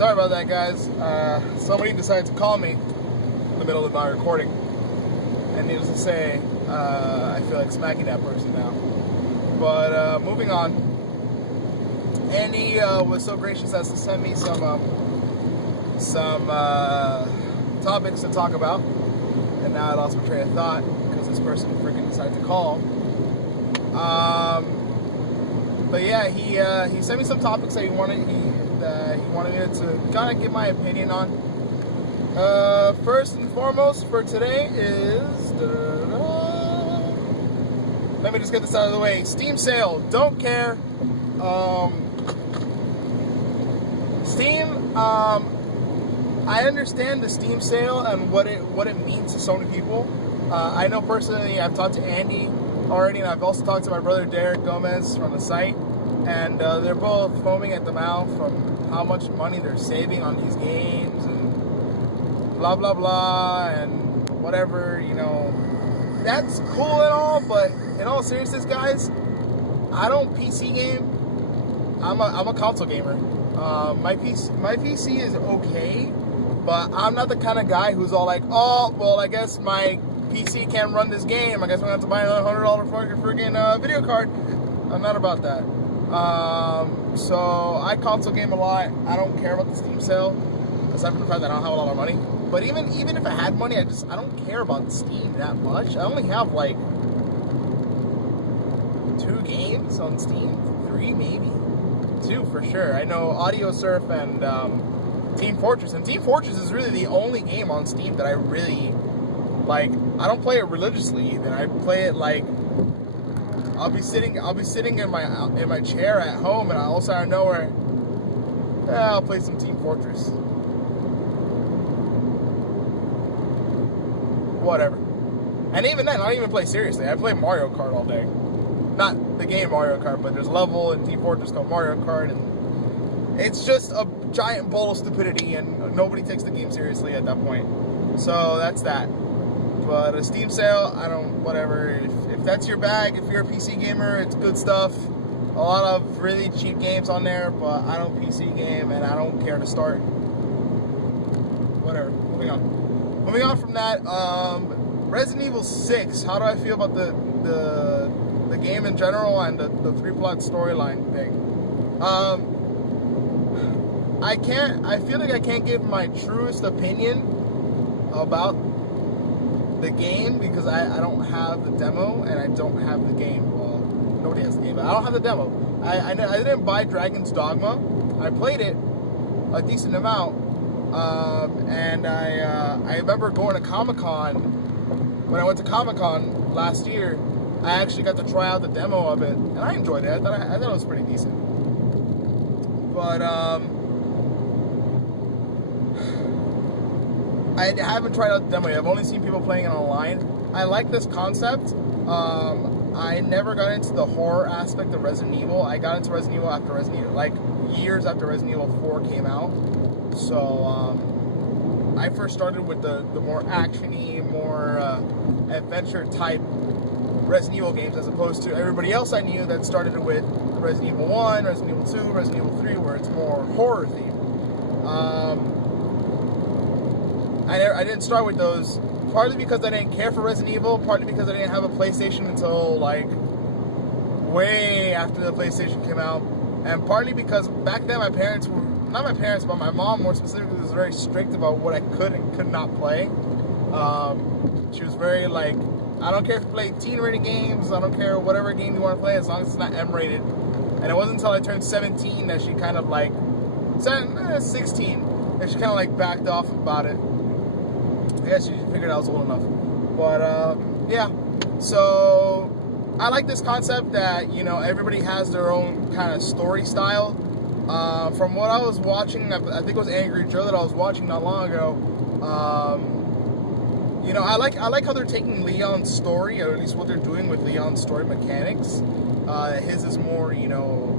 Sorry about that, guys. Somebody decided to call me in the middle of my recording. And needless to say, I feel like smacking that person now. But moving on. Andy was so gracious as to send me some topics to talk about. And now I lost my train of thought because this person freaking decided to call. But yeah, he sent me some topics that he wanted me to kind of give my opinion on. First and foremost for today is let me just get this out of the way. Steam sale, don't care. Steam, I understand the Steam sale and what it means to so many people. I know personally, I've talked to Andy already, and I've also talked to my brother Derek Gomez from the site, and they're both foaming at the mouth from how much money they're saving on these games and blah blah blah and whatever, you know. That's cool and all, but in all seriousness, guys, I don't PC game. I'm a console gamer. My PC is okay, but I'm not the kind of guy who's all like, oh, well, I guess my PC can't run this game. I guess I'm gonna have to buy another $100 freaking video card. I'm not about that. So I console game a lot. I don't care about the Steam sale, aside from the fact that I don't have a lot of money. But even if I had money, I don't care about Steam that much. I only have like 2 games on Steam, 3 maybe, 2 for sure. I know Audio Surf and Team Fortress, and Team Fortress is really the only game on Steam that I really like. I don't play it religiously either. I play it like I'll be sitting in my chair at home, and also out of nowhere, I'll play some Team Fortress. Whatever. And even then, I don't even play seriously. I play Mario Kart all day. Not the game Mario Kart, but there's a level in Team Fortress called Mario Kart, and it's just a giant bowl of stupidity, and nobody takes the game seriously at that point. So that's that. But a Steam sale, I don't, whatever. If that's your bag, if you're a PC gamer, it's good stuff. A lot of really cheap games on there, but I don't PC game, and I don't care to start. Whatever. Moving on from that, Resident Evil 6. How do I feel about the game in general and the 3-plot storyline thing? I feel like I can't give my truest opinion about the game because I don't have the demo and I don't have the game. Well, nobody has the game, but I don't have the demo. I didn't buy Dragon's Dogma. I played it a decent amount, and I remember going to Comic-Con. When I went to Comic-Con last year, I actually got to try out the demo of it, and I enjoyed it. I thought it was pretty decent. But I haven't tried out the demo yet. I've only seen people playing it online. I like this concept. I never got into the horror aspect of Resident Evil. I got into Resident Evil after like years after Resident Evil 4 came out. So I first started with the more action-y, more adventure type Resident Evil games, as opposed to everybody else I knew that started with Resident Evil 1, Resident Evil 2, Resident Evil 3, where it's more horror themed. I didn't start with those, partly because I didn't care for Resident Evil, partly because I didn't have a PlayStation until like way after the PlayStation came out, and partly because back then my parents were, not my parents, but my mom more specifically, was very strict about what I could and could not play. She was very like, I don't care if you play teen-rated games, I don't care whatever game you want to play, as long as it's not M-rated. And it wasn't until I turned 17 that she kind of like, 16, that she kind of like backed off about it. I guess she figured I was old enough. But, yeah. So, I like this concept that, you know, everybody has their own kind of story style. From what I was watching, I think it was Angry Joe that I was watching not long ago. You know, I like how they're taking Leon's story, or at least what they're doing with Leon's story mechanics. His is more, you know,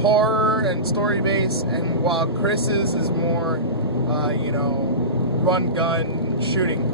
horror and story based, and while Chris's is more, you know, run gun shooting.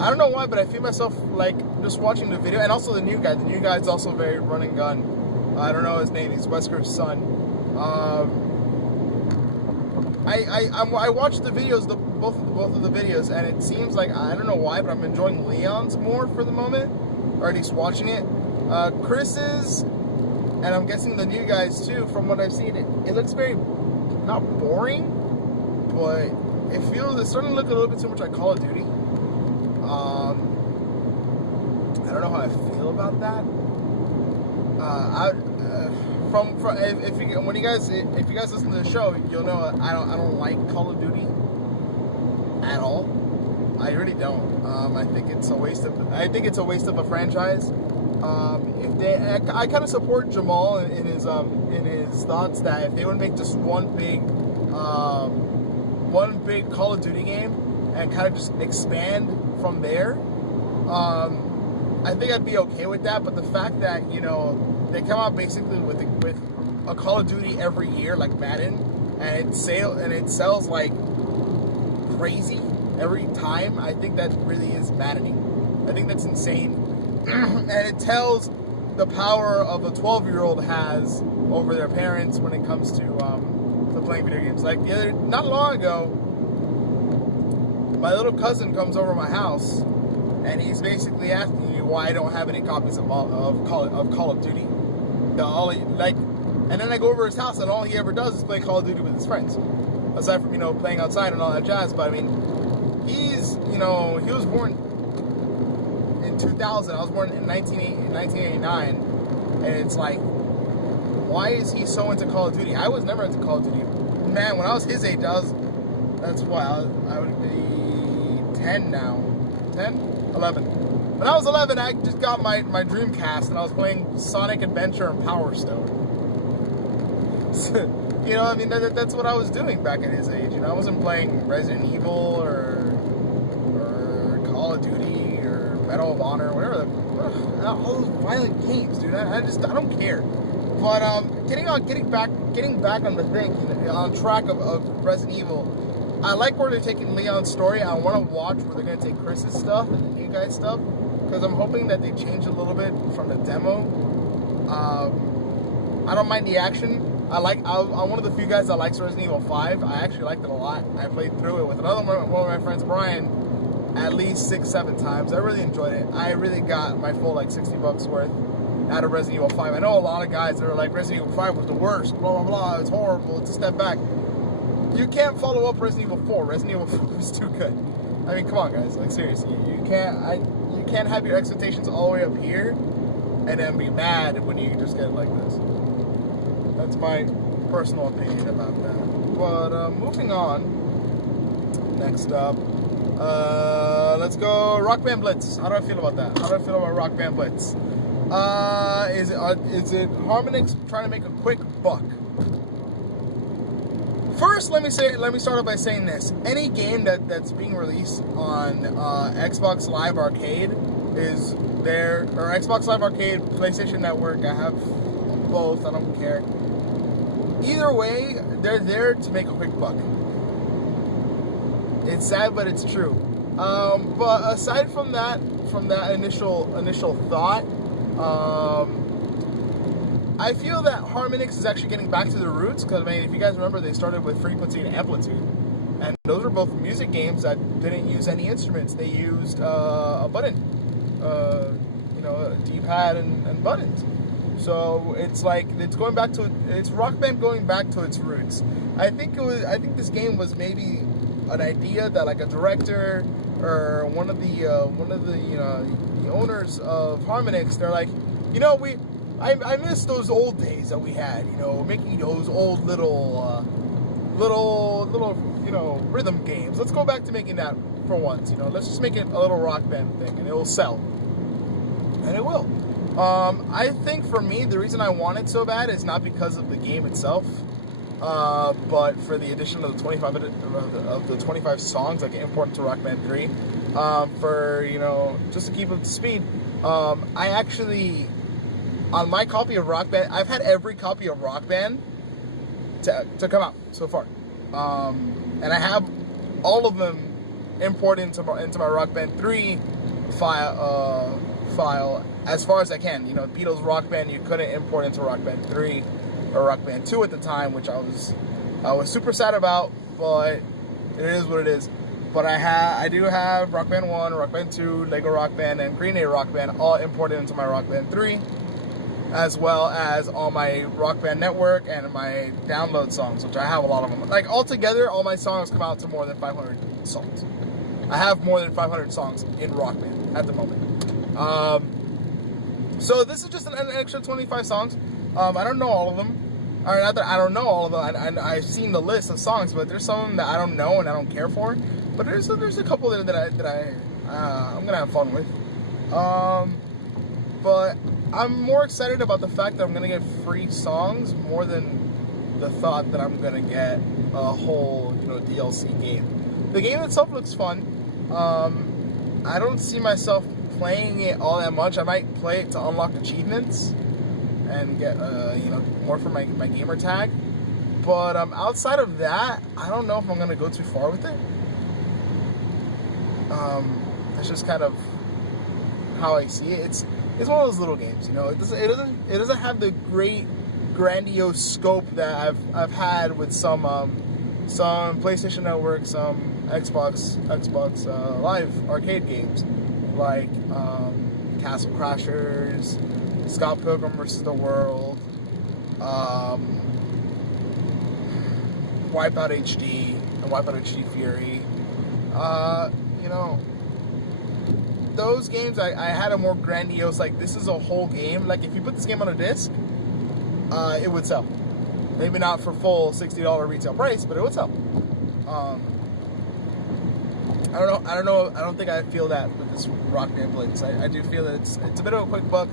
I don't know why, but I feel myself like just watching the video, and also the new guy. The new guy's also very run and gun. I don't know his name. He's Wesker's son. I watched the videos, both of the videos, and it seems like, I don't know why, but I'm enjoying Leon's more for the moment, or at least watching it. Chris's, and I'm guessing the new guys too, from what I've seen, it looks very, not boring, but it's starting to look a little bit too much like Call of Duty. I don't know how I feel about that. If you guys listen to the show, you'll know I don't like Call of Duty at all. I really don't. I think it's a waste of a franchise. I kind of support Jamal in his thoughts that if they would make just one big Call of Duty game and kind of just expand from there, I think I'd be okay with that. But the fact that, you know, they come out basically with a Call of Duty every year, like Madden, and it sells like crazy every time, I think that really is maddening. I think that's insane. And it tells the power of a 12-year-old has over their parents when it comes to playing video games. Like not long ago, my little cousin comes over to my house, and he's basically asking me why I don't have any copies of Call of Duty. And then I go over his house, and all he ever does is play Call of Duty with his friends, aside from, you know, playing outside and all that jazz. But I mean, he was born in 2000. I was born in 1989, and it's like, why is he so into Call of Duty? I was never into Call of Duty. Man, when I was his age, I would be 10 now. 10? 11. When I was 11, I just got my Dreamcast, and I was playing Sonic Adventure and Power Stone. You know, I mean, that's what I was doing back at his age. You know, I wasn't playing Resident Evil or Call of Duty or Medal of Honor, whatever all those violent games, dude. I don't care. But getting back on the thing, on track of Resident Evil, I like where they're taking Leon's story. I want to watch where they're going to take Chris's stuff and the new guy's stuff, because I'm hoping that they change a little bit from the demo. I don't mind the action. I'm one of the few guys that likes Resident Evil 5. I actually liked it a lot. I played through it with one of my friends, Brian, at least 6-7 times. I really enjoyed it. I really got my full like $60 worth out of Resident Evil 5. I know a lot of guys that are like, Resident Evil 5 was the worst, blah blah blah, it's horrible, it's a step back. You can't follow up Resident Evil 4. Resident Evil 4 is too good. I mean, come on, guys. Like, seriously, you can't have your expectations all the way up here and then be mad when you just get it like this. That's my personal opinion about that. But moving on. Next up, let's go Rock Band Blitz. How do I feel about that? How do I feel about Rock Band Blitz? Is it Harmonix trying to make a quick buck? First, let me start off by saying this. Any game that's being released on Xbox Live Arcade is there, or Xbox Live Arcade, PlayStation Network. I have both. I don't care. Either way, they're there to make a quick buck. It's sad, but it's true. But aside from that initial thought, I feel that Harmonix is actually getting back to their roots, because, I mean, if you guys remember, they started with Frequency and Amplitude, and those were both music games that didn't use any instruments. They used a button, a D-pad and buttons. So it's like it's Rock Band going back to its roots. I think this game was maybe an idea that like a director or one of the owners of Harmonix, they're like, I miss those old days that we had, making those old little rhythm games. Let's go back to making that for once, Let's just make it a little Rock Band thing, and it will sell. And it will. I think for me, the reason I want it so bad is not because of the game itself, but for the addition of the 25 songs that get imported to Rock Band 3, just to keep up to speed. I actually, on my copy of Rock Band, I've had every copy of Rock Band to come out so far, and I have all of them imported into my Rock Band 3 file as far as I can. Beatles Rock Band you couldn't import into Rock Band 3 or Rock Band 2 at the time, which I was super sad about, but it is what it is. But I do have Rock Band 1, Rock Band 2, Lego Rock Band, and Green Day Rock Band all imported into my Rock Band 3, as well as all my Rock Band network and my download songs, which I have a lot of them. Like, altogether, all my songs come out to more than 500 songs. I have more than 500 songs in Rock Band at the moment. So this is just an extra 25 songs. I don't know all of them. Or not that I don't know all of them. I've seen the list of songs, but there's some of them that I don't know and I don't care for. But there's a couple that I'm gonna have fun with. But I'm more excited about the fact that I'm gonna get free songs more than the thought that I'm gonna get a whole DLC game. The game itself looks fun. I don't see myself playing it all that much. I might play it to unlock achievements and get more for my gamer tag. But outside of that, I don't know if I'm gonna go too far with it. That's just kind of how I see it. It's one of those little games, It doesn't have the great grandiose scope that I've had with some PlayStation Network, some Xbox Live arcade games like Castle Crashers, Scott Pilgrim vs. the World, Wipeout HD, and Wipeout HD Fury. Those games I had a more grandiose, like, this is a whole game. Like, if you put this game on a disc, it would sell. Maybe not for full $60 retail price, but it would sell. I don't think I feel that with this Rock Band Blitz. I do feel that it's a bit of a quick buck.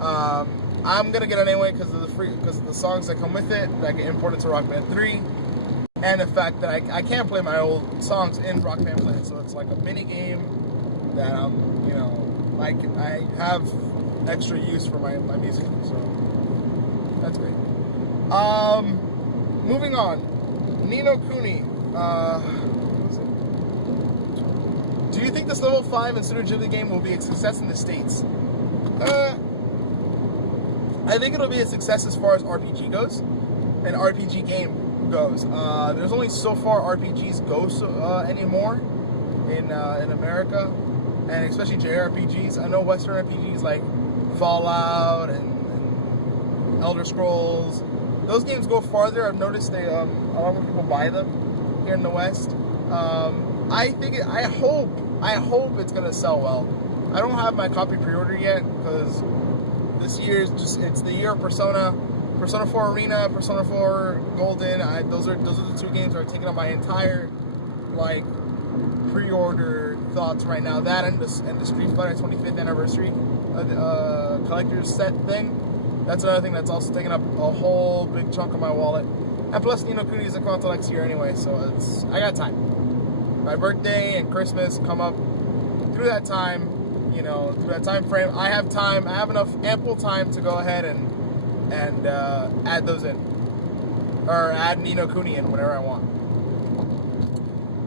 I'm gonna get it anyway because of the songs that come with it that get imported to Rock Band 3, and the fact that I can't play my old songs in Rock Band Blitz. So it's like a mini game that I have extra use for my music. So that's great. Moving on, Ni no Kuni. Do you think this level 5 in Studio Ghibli game will be a success in the States? I think it'll be a success as far as RPG goes, an RPG game goes. There's only so far RPGs go anymore in America, and especially JRPGs. I know Western RPGs like Fallout and Elder Scrolls, those games go farther. I've noticed a lot more people buy them here in the West. I hope it's gonna sell well. I don't have my copy pre-order yet because this year it's the year of Persona 4 Arena, Persona 4 Golden. Those are the two games that are taking up my entire pre-order thoughts right now. That and the Street Fighter 25th anniversary collector's set thing. That's another thing that's also taking up a whole big chunk of my wallet. And plus, Ni no Kuni is coming out next year anyway, so I got time. My birthday and Christmas come up through that time, through that time frame. I have time. I have enough ample time to go ahead and add those in, or add Ni no Kuni in whenever I want.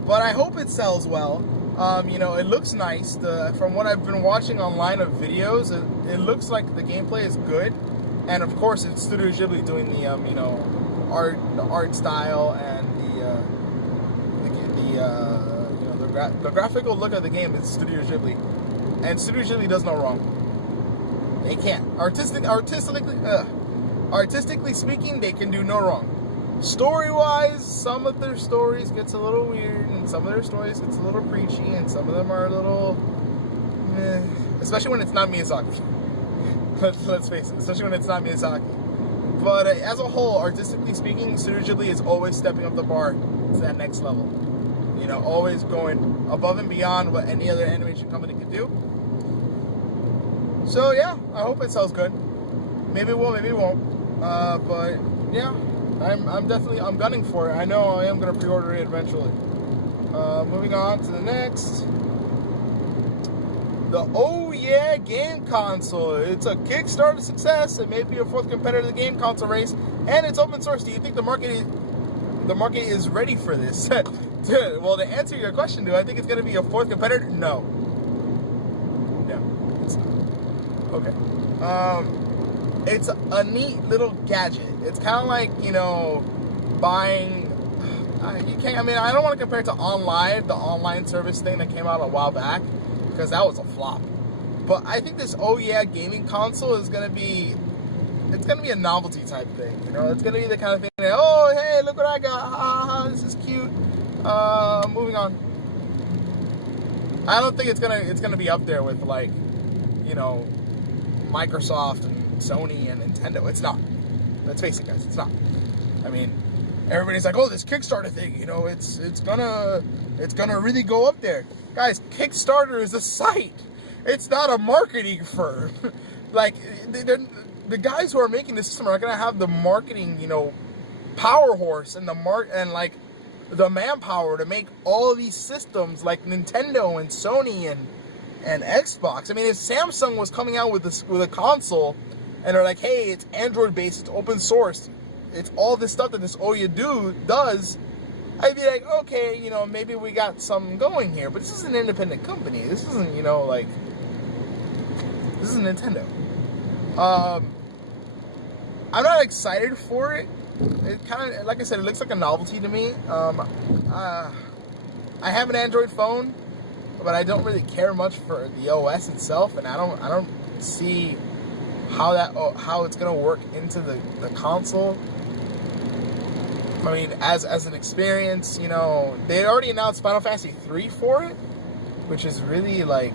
But I hope it sells well. It looks nice. From what I've been watching online of videos, it looks like the gameplay is good, and of course it's Studio Ghibli doing the art style and the graphical look of the game is Studio Ghibli, and Studio Ghibli does no wrong. They can't. Artistically speaking, they can do no wrong. Story-wise, some of their stories gets a little weird, and some of their stories gets a little preachy, and some of them are a little especially when it's not Miyazaki. Let's face it, especially when it's not Miyazaki. But as a whole, artistically speaking, Studio Ghibli is always stepping up the bar to that next level. Always going above and beyond what any other animation company could do. So yeah, I hope it sells good. Maybe it will, maybe it won't. But yeah, I'm gunning for it. I know I am gonna pre-order it eventually. Moving on to the next. The Oh Yeah game console. It's a Kickstarter success. It may be a fourth competitor to the game console race, and it's open source. Do you think the market is ready for this? Well, to answer your question, do I think it's going to be a fourth competitor? No, it's not. Okay. It's a neat little gadget. It's kind of like, buying You can't. I mean, I don't want to compare it to the online service thing that came out a while back, because that was a flop. But I think this oh yeah gaming console is gonna be, it's gonna be a novelty type thing. You know, it's gonna be the kind of thing that, oh hey, look what I got, ha ha ha, this is cute. Moving on. I don't think it's gonna be up there with, like, you know, Microsoft and Sony and Nintendo. It's not. Let's face it, guys, it's not. I mean, everybody's like, oh, this Kickstarter thing, you know, it's gonna really go up there. Guys, Kickstarter is a site. It's not a marketing firm. Like, the guys who are making this system are gonna have the marketing, you know, power horse and like the manpower to make all of these systems, like Nintendo and Sony and Xbox. I mean, if Samsung was coming out with a console, and they're like, hey, it's Android based, it's open source, it's all this stuff that this Ouya does, I'd be like, okay, you know, maybe we got something going here. But this is an independent company. This isn't, you know, like, this is Nintendo. I'm not excited for it. It kind of, like I said, it looks like a novelty to me. I have an Android phone, but I don't really care much for the OS itself, and I don't see how it's gonna work into the console. I mean, as an experience, you know, they already announced Final Fantasy 3 for it, which is really, like,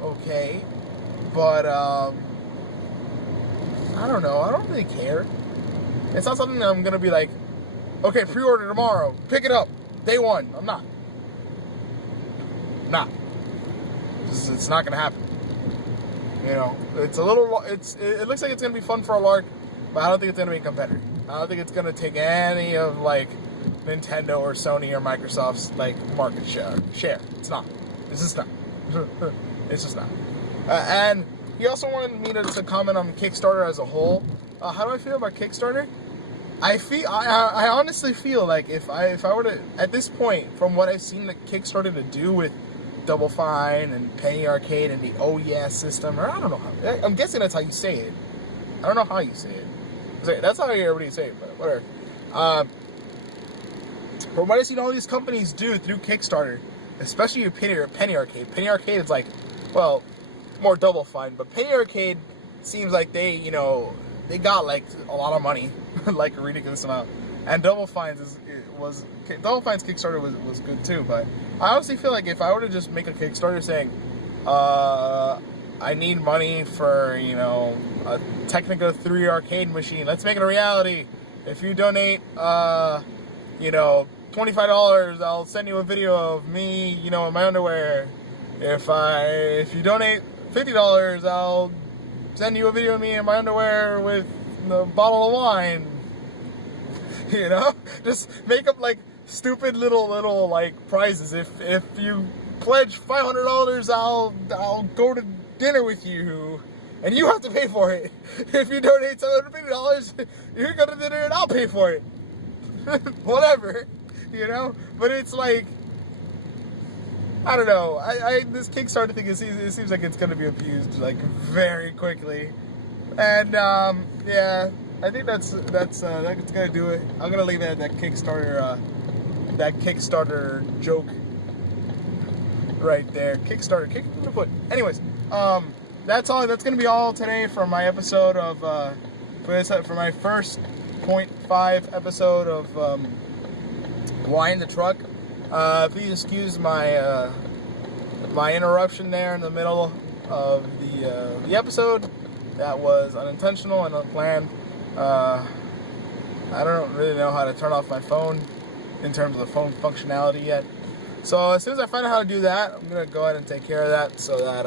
okay, but I don't know. I don't really care. It's not something that I'm gonna be like, okay, pre-order tomorrow, pick it up, day one. I'm not. It's not gonna happen. You know, it's a little. It looks like it's gonna be fun for a lark, but I don't think it's gonna be a competitor. I don't think it's gonna take any of, like, Nintendo or Sony or Microsoft's, like, market share. It's not. It's just not. It's just not. And he also wanted me to comment on Kickstarter as a whole. How do I feel about Kickstarter? I honestly feel like if I were to, at this point, from what I've seen the Kickstarter to do with Double Fine and Penny Arcade and the oh yeah system, or I don't know how, I'm guessing that's how you say it. I don't know how you say it. That's how everybody say it, but whatever. From what I've seen all these companies do through Kickstarter, especially Penny Arcade. Penny Arcade is like, well, more Double Fine, but Penny Arcade seems like they, you know, they got, like, a lot of money, like a ridiculous amount. And Double Fine's Kickstarter was good too, but I honestly feel like if I were to just make a Kickstarter saying, I need money for, you know, a Technica 3 arcade machine, let's make it a reality. If you donate, you know, $25, I'll send you a video of me, you know, in my underwear. If you donate $50, I'll send you a video of me in my underwear with a bottle of wine. You know, just make up, like, stupid little like prizes. If you pledge $500, I'll go to dinner with you, and you have to pay for it. If you donate $750, you go to dinner and I'll pay for it. Whatever, you know. But it's like, I don't know. This Kickstarter thing, it seems like it's gonna be abused, like, very quickly, and yeah. I think that's gonna do it. I'm gonna leave it at that Kickstarter joke right there. Kickstarter, kick in the foot. Anyways, that's all. That's gonna be all today for my episode of for my first 0.5 episode of Why in the Truck. Please excuse my my interruption there in the middle of the episode. That was unintentional and unplanned. I don't really know how to turn off my phone in terms of the phone functionality yet. So as soon as I find out how to do that, I'm going to go ahead and take care of that so that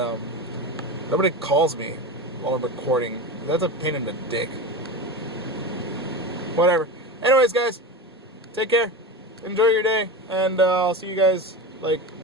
nobody calls me while I'm recording. That's a pain in the dick. Whatever. Anyways, guys, take care. Enjoy your day, and I'll see you guys, like,